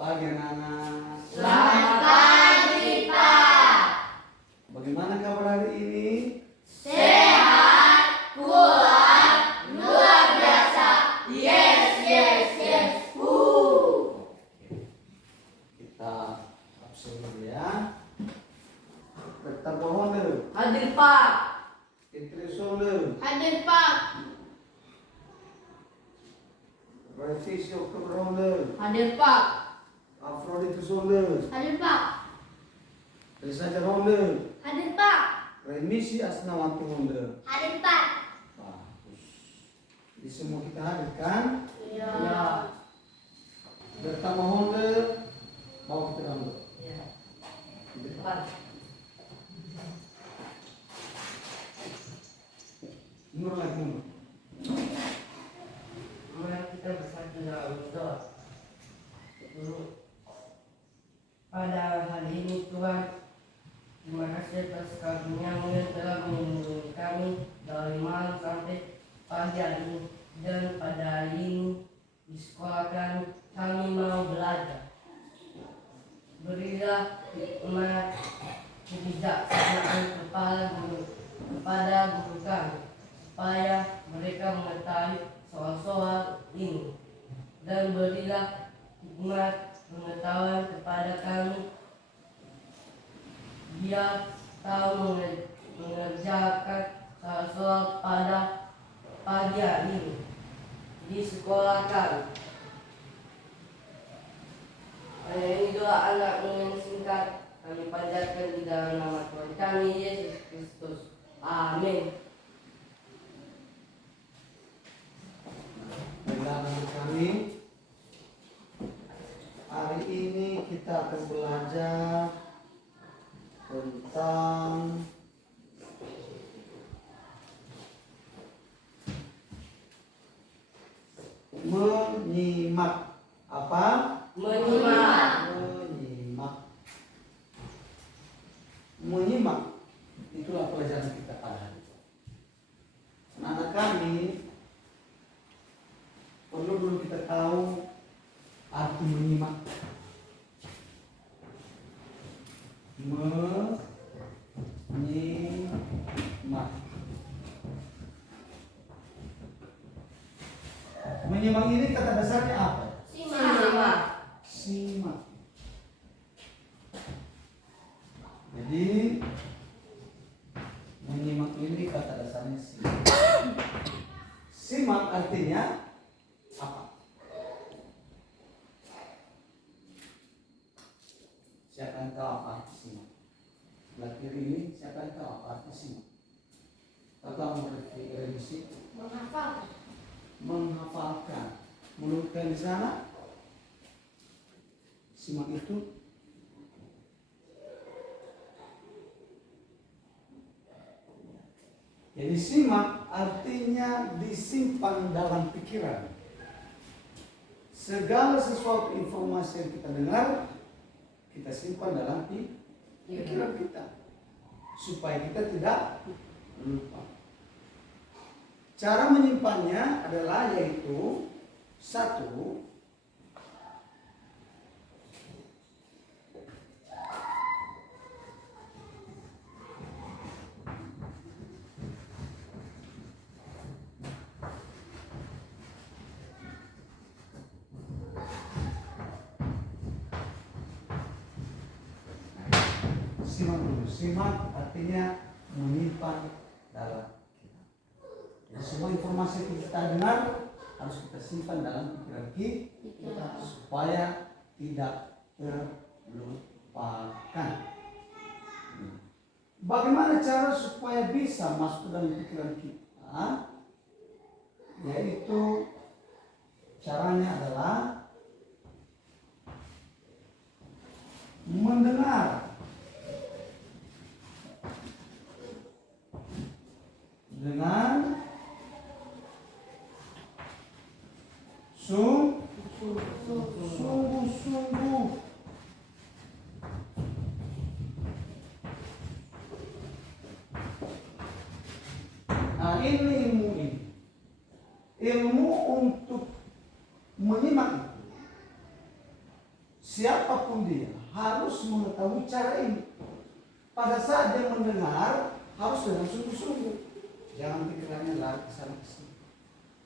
pagi anak-anak. Selamat pagi, Pak. Bagaimana kabar hari ini? Sehat, kuat, luar biasa. Yes, yes, yes. Kita absen dulu ya. Dr. Bohonde, Hadir, Pak. Fitri Sole, Hadir, Pak. Revisi Oktober Ronde, Hadir, Pak. Afrodit Sole, Hadir, Pak. Risa Ronde, Hadir, Pak. Remisi Asnawati Ronde. Hadir, Pak. Bagus. Jadi semua kita hadirkan. Ya. Dr. Bohonde, bawa kita Ronde. Ya. Pak. Mundur lagi mundur. Mari kita bersatu dalam doa. Pada hari ini Tuhan, terima kasih atas karunia-Mu yang telah melindungi kami dari malam sampai pagi hari ini. Dan pada hari ini di sekolah kami mau belajar. Berilah hikmat kebijaksanaan kepada guru kami, supaya mereka mengetahui soal-soal ini, dan berilah hikmat pengetahuan kepada kami biar tahu mengerjakan soal-soal pada pagi hari ini di sekolah kami. Ini doa anak-Mu yang singkat kami panjatkan di dalam nama Tuhan kami Yesus Kristus. Amin. Baiklah anak kami, hari ini kita akan belajar tentang menyimak. Apa? Menyimak. Menyimak. Menyimak. Itulah pelajaran kita pada hari ini. Anak kami perlu dulu kita tahu arti menyimak. Menyimak. Menyimak ini kata dasarnya apa? Simak. Simak. Jadi menyimak ini kata dasarnya simak. Simak artinya apa? Siapa yang tahu apa arti simak? Sebelah kiri ini siapa yang tahu apa arti simak? Atau merevisi? Menghafal. Menghafalkan. Menurut kalian di sana, simak itu jadi simak artinya disimpan dalam pikiran. Segala sesuatu informasi yang kita dengar, kita simpan dalam pikiran kita, supaya kita tidak lupa. Cara menyimpannya adalah yaitu satu, simak dulu. Simak artinya menyimpan dalam kita. Jadi semua informasi yang kita dengar harus kita simpan dalam pikiran kita supaya tidak terlupakan. Bagaimana cara supaya bisa masuk dalam pikiran kita? Yaitu caranya adalah mendengar dengan sungguh-sungguh. Nah, ini ilmu untuk menyimak siapapun dia harus mengetahui cara ini. Pada saat dia mendengar harus dengan sungguh-sungguh. Jangan pikirannya lari ke sana ke sini.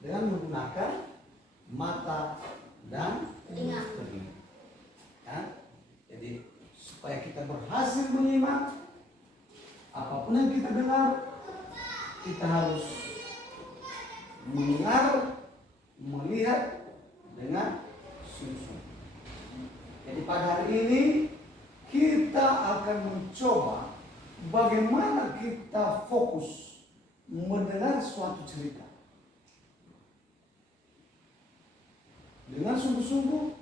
Dengan menggunakan mata dan telinga. Ya? Jadi supaya kita berhasil menyimak apapun yang kita dengar, kita harus mendengar, melihat dengan sungguh-sungguh. Jadi pada hari ini kita akan mencoba bagaimana kita fokus mendengar suatu cerita dengan sungguh-sungguh,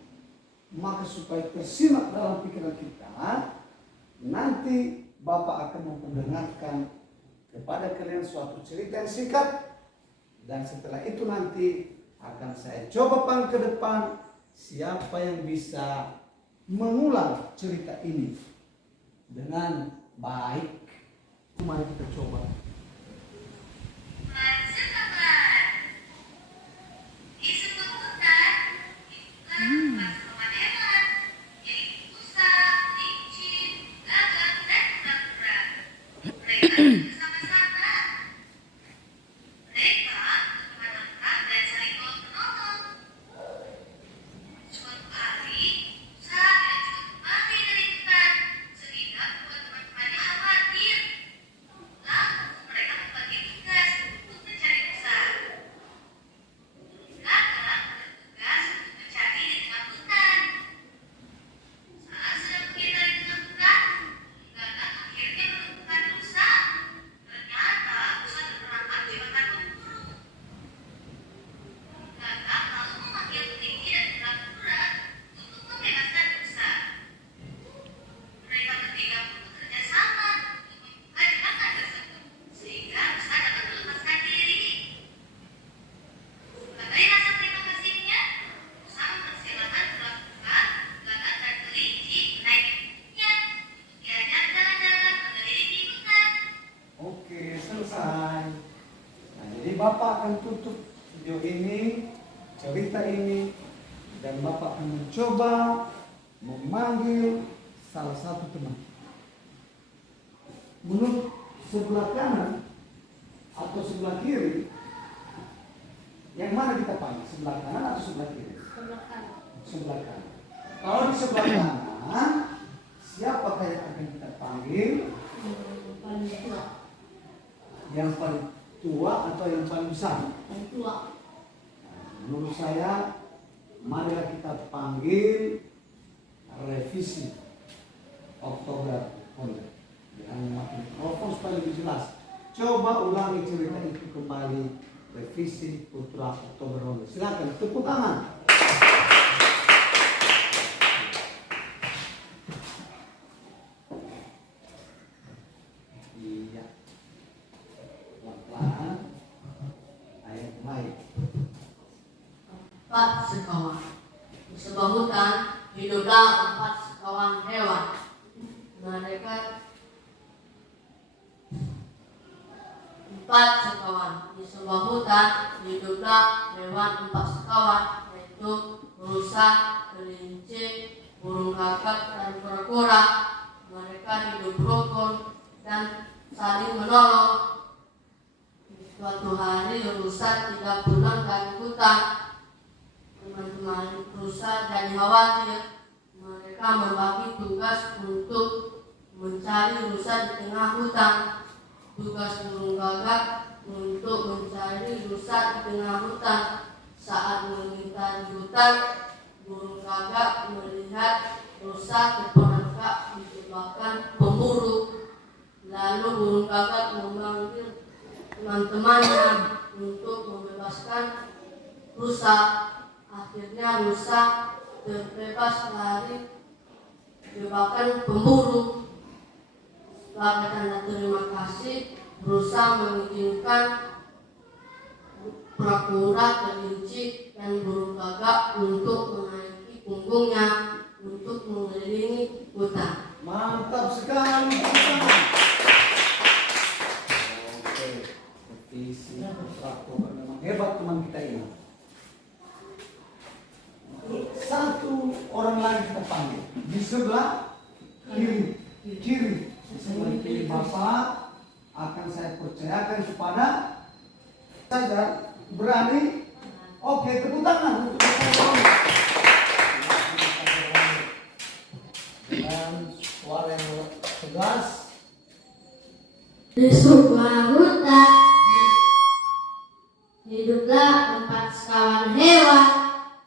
maka supaya tersimak dalam pikiran kita, nanti Bapak akan memperdengarkan kepada kalian suatu cerita yang singkat, dan setelah itu nanti akan saya coba panggil ke depan siapa yang bisa mengulang cerita ini dengan baik. Mari kita coba. Bapak akan tutup video ini, cerita ini, dan Bapak akan mencoba memanggil salah satu teman. Menurut sebelah kanan atau sebelah kiri, yang mana kita panggil? Sebelah kanan atau sebelah kiri? Sebelah kanan. Sebelah kanan. Kalau di sebelah kanan, siapakah yang akan kita panggil? Paling tua. Yang paling tua atau yang paling besar? Paling tua. Menurut saya, marilah kita panggil revisi Oktober Honda. Dengan memakai mikrofon supaya lebih jelas. Coba ulangi cerita itu kembali. Revisi Putra Oktober Honda. Silakan tepuk tangan. Iya. Pelan-pelan. Ayo mulai. Empat sekawan. Di sebuah hutan hiduplah 4 sekawan hewan. Mereka 4 sekawan. Di sebuah hutan hiduplah hewan 4 sekawan, yaitu rusa, kelinci, burung gagak, dan kura-kura. Mereka hidup rukun dan saling menolong. Suatu hari rusa 3 bulan dari hutan. Teman-teman rusa jadi khawatir. Mereka membagi tugas untuk mencari rusa di tengah hutan. Tugas burung gagak untuk mencari rusa di tengah hutan. Saat melintas di hutan, burung gagak melihat rusa terperangkap di jebakan pemburu. Lalu burung gagak memanggil teman-temannya untuk membebaskan rusa. Akhirnya rusa terbebas dari jebakan pemburu. Sebagai tanda terima kasih, rusa mengizinkan kura-kura, kelinci, dan burung gagak untuk menaiki punggungnya untuk mengelilingi hutan. Mantap sekali. Oke, revisi Oktober memang hebat teman kita ini. Satu orang lain kita panggil di sebelah kiri. Sebelah kiri Bapak akan saya percayakan kepada saja berani. Oke, tepuk tangan untuk Bapak. Dan suara yang tegas. Di sebuah hutan hiduplah 4 sekawan hewan,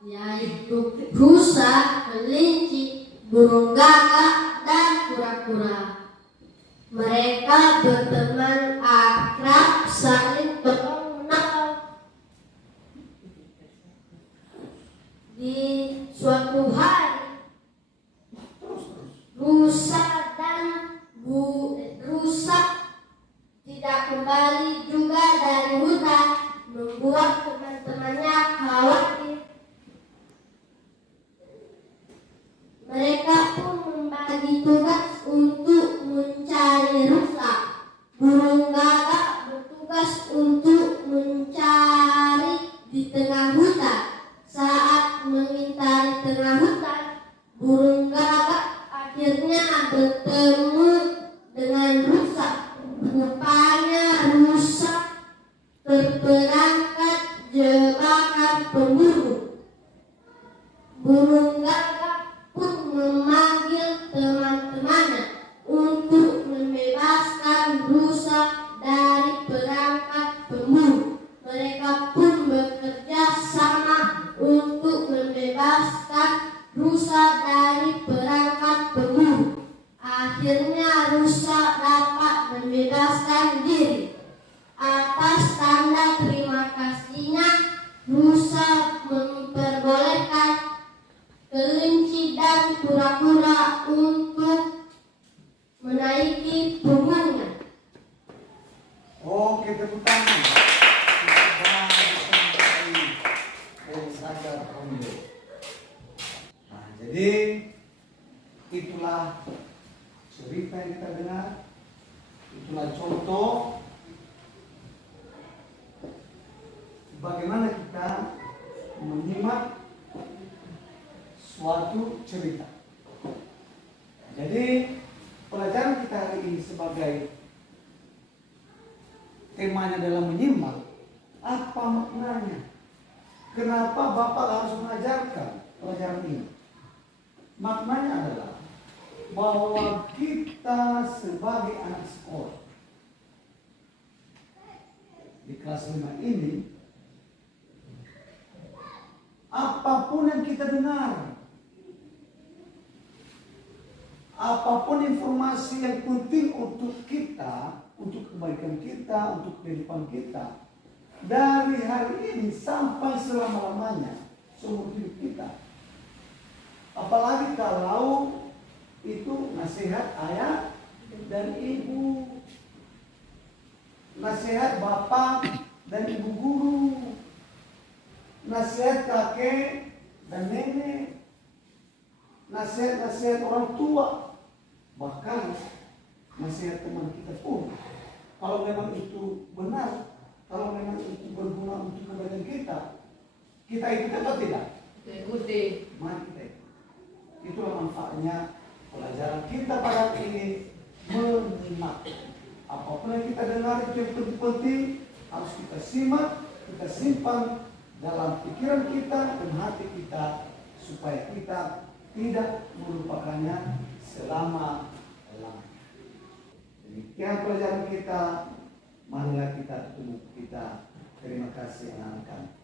yaitu rusa, kelinci, burung gagak, dan kura-kura. Mereka berteman akrab, saling tolong-menolong. Di suatu hari, rusa tidak kembali juga dari hutan, membuat teman-temannya khawatir. Mereka pun membagi tugas untuk mencari rusa. Burung gagak bertugas untuk mencari di tengah hutan. Saat mengintari tengah hutan, burung gagak akhirnya bertemu dengan rusa. Rupanya rusa terperangkap jebakan pemburu. Burung gagak pun memanggil teman-temannya untuk membebaskan rusa dari perangkap pemburu. Mereka pun bekerja sama untuk membebaskan rusa dari perangkap pemburu. Akhirnya rusa dapat membebaskan diri. Atas tanda terima kasihnya, rusa memperbolehkan kelinci dan kura-kura untuk menaiki punggungnya. Oke, tepuk tangan. Nah, jadi itulah cerita yang kita dengar. Itulah contoh bagaimana kita menyimak suatu cerita. Jadi pelajaran kita hari ini sebagai temanya adalah menyimak. Apa maknanya? Kenapa Bapak harus mengajarkan pelajaran ini? Maknanya adalah bahwa kita sebagai anak sekolah di kelas 5 ini, apapun yang kita dengar, apapun informasi yang penting untuk kita, untuk kebaikan kita, untuk kehidupan kita, dari hari ini sampai selama-lamanya seumur hidup kita. Apalagi kalau itu nasihat ayah dan ibu, nasihat bapak dan ibu guru, nasihat kakek dan nenek, nasihat orang tua, bahkan nasihat teman kita pun. Kalau memang itu benar, kalau memang itu berguna untuk kebaikan kita, kita ikuti atau tidak? Ikuti. Mari kita ikuti. Itulah manfaatnya pelajaran kita pada hari ini, menyimak. Apapun yang kita dengar itu yang penting harus kita simak, kita simpan dalam pikiran kita dan hati kita supaya kita tidak melupakannya selama-lamanya. Demikian pelajaran kita. Marilah kita tutup kita. Terima kasih anak-anak.